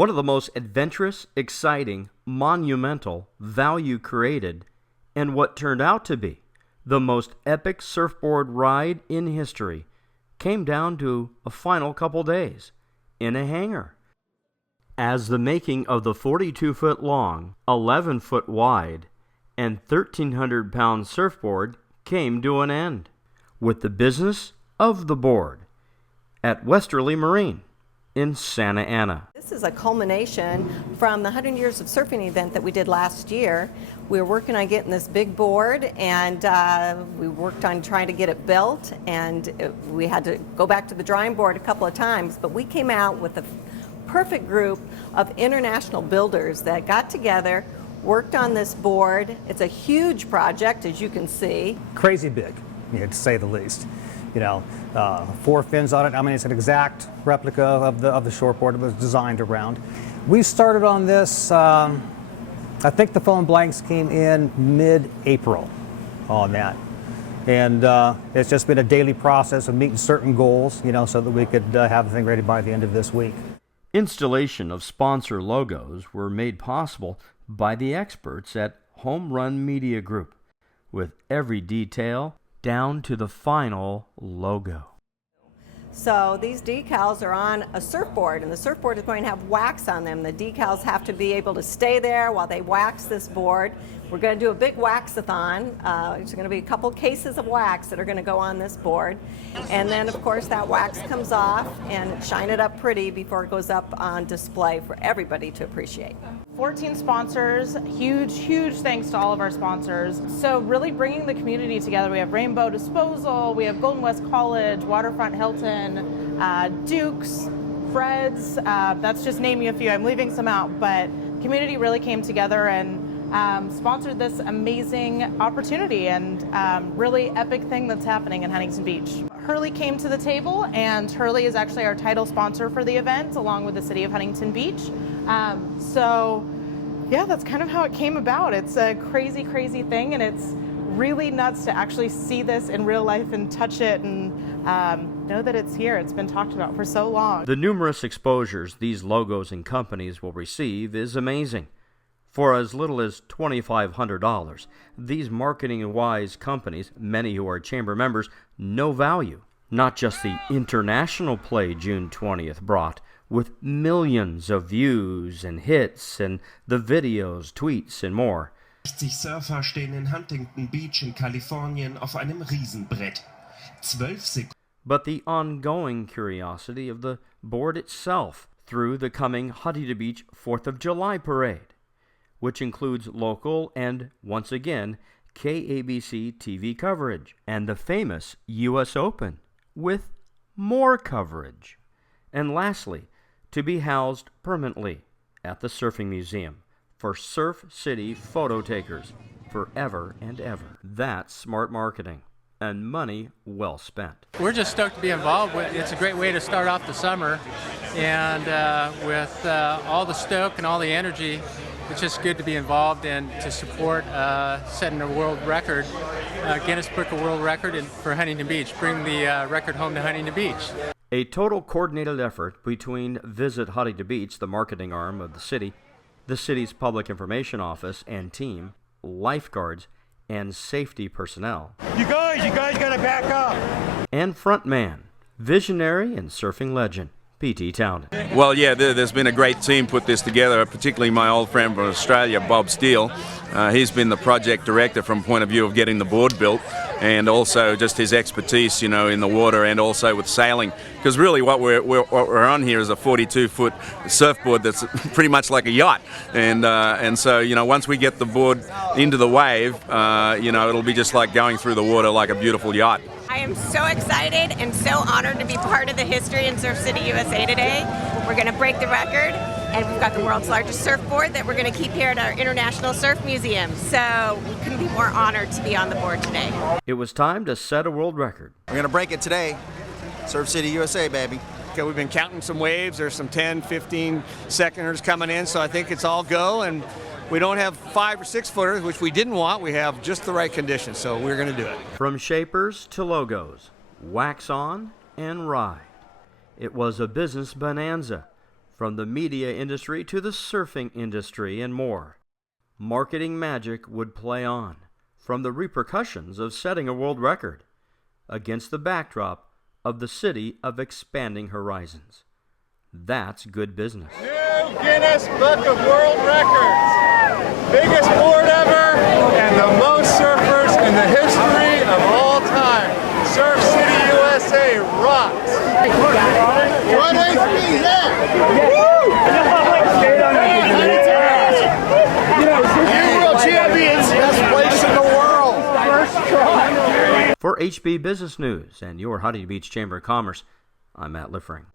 One of the most adventurous, exciting, monumental, value created, and what turned out to be the most epic surfboard ride in history came down to a final couple days in a hangar. As the making of the 42-foot long, 11-foot wide, and 1,300-pound surfboard came to an end, with the business of the board at Westerly Marine in Santa Ana. This is a culmination from the 100 Years of Surfing event that we did last year. We were working on getting this big board, and we worked on trying to get it built, and we had to go back to the drawing board a couple of times, but we came out with a perfect group of international builders that got together, worked on this board. It's a huge project, as you can see. Crazy big, to say the least. 4 fins on it. I mean, it's an exact replica of the shortboard it was designed around. We started on this, I think the phone blanks came in mid-April on that. And it's just been a daily process of meeting certain goals, so that we could have the thing ready by the end of this week. Installation of sponsor logos were made possible by the experts at Home Run Media Group, with every detail down to the final logo. So these decals are on a surfboard, and the surfboard is going to have wax on them. The decals have to be able to stay there while they wax this board. We're going to do a big wax-a-thon. There's going to be a couple cases of wax that are going to go on this board. And then, of course, that wax comes off and shine it up pretty before it goes up on display for everybody to appreciate. 14 sponsors, huge thanks to all of our sponsors. So really bringing the community together. We have Rainbow Disposal, we have Golden West College, Waterfront Hilton, Duke's, Fred's, that's just naming a few. I'm leaving some out, but the community really came together and sponsored this amazing opportunity and really epic thing that's happening in Huntington Beach. Hurley came to the table, and Hurley is actually our title sponsor for the event, along with the city of Huntington Beach. So yeah, that's kind of how it came about. It's a crazy thing, and it's really nuts to actually see this in real life and touch it and know that it's here. It's been talked about for so long. The numerous exposures these logos and companies will receive is amazing. For as little as $2,500, these marketing-wise companies, many who are chamber members, know value. Not just the international play June 20th brought, with millions of views and hits and the videos, tweets, and more. 60 Surfer stehen in Huntington Beach in Kalifornien auf einem Riesenbrett. 12 Sekunden. But the ongoing curiosity of the board itself through the coming Huntington Beach 4th of July parade, which includes local and, once again, KABC TV coverage, and the famous U.S. Open, with more coverage. And lastly, to be housed permanently at the Surfing Museum for Surf City photo takers forever and ever. That's smart marketing and money well spent. We're just stoked to be involved. It's a great way to start off the summer, and with all the stoke and all the energy, it's just good to be involved and to support setting a world record, Guinness Book of World Record for Huntington Beach. Bring the record home to Huntington Beach. A total coordinated effort between Visit Huntington Beach, the marketing arm of the city's public information office and team, lifeguards, and safety personnel. You guys gotta back up. And frontman, visionary and surfing legend, P.T. Townend. Well, yeah, there's been a great team put this together, particularly my old friend from Australia, Bob Steele. He's been the project director from point of view of getting the board built, and also just his expertise, in the water and also with sailing. Because really what we're on here is a 42-foot surfboard that's pretty much like a yacht. And so, once we get the board into the wave, it'll be just like going through the water like a beautiful yacht. I am so excited and so honored to be part of the history in Surf City, USA today. We're going to break the record, and we've got the world's largest surfboard that we're going to keep here at our International Surf Museum. So we couldn't be more honored to be on the board today. It was time to set a world record. We're going to break it today. Surf City, USA, baby. Okay, we've been counting some waves. There's some 10, 15 seconders coming in, so I think it's all go. And we don't have 5 or 6 footers, which we didn't want. We have just the right conditions, so we're going to do it. From shapers to logos, wax on and ride. It was a business bonanza from the media industry to the surfing industry and more. Marketing magic would play on, from the repercussions of setting a world record, against the backdrop of the city of expanding horizons. That's good business. New Guinness Book of World Records. Biggest board ever and the most surfers in the history of all time. Surf City USA rocks. Run HB, yeah! Woo! You world champions, best place in the world. First try. For HB Business News and your Huntington Beach Chamber of Commerce, I'm Matt Liffering.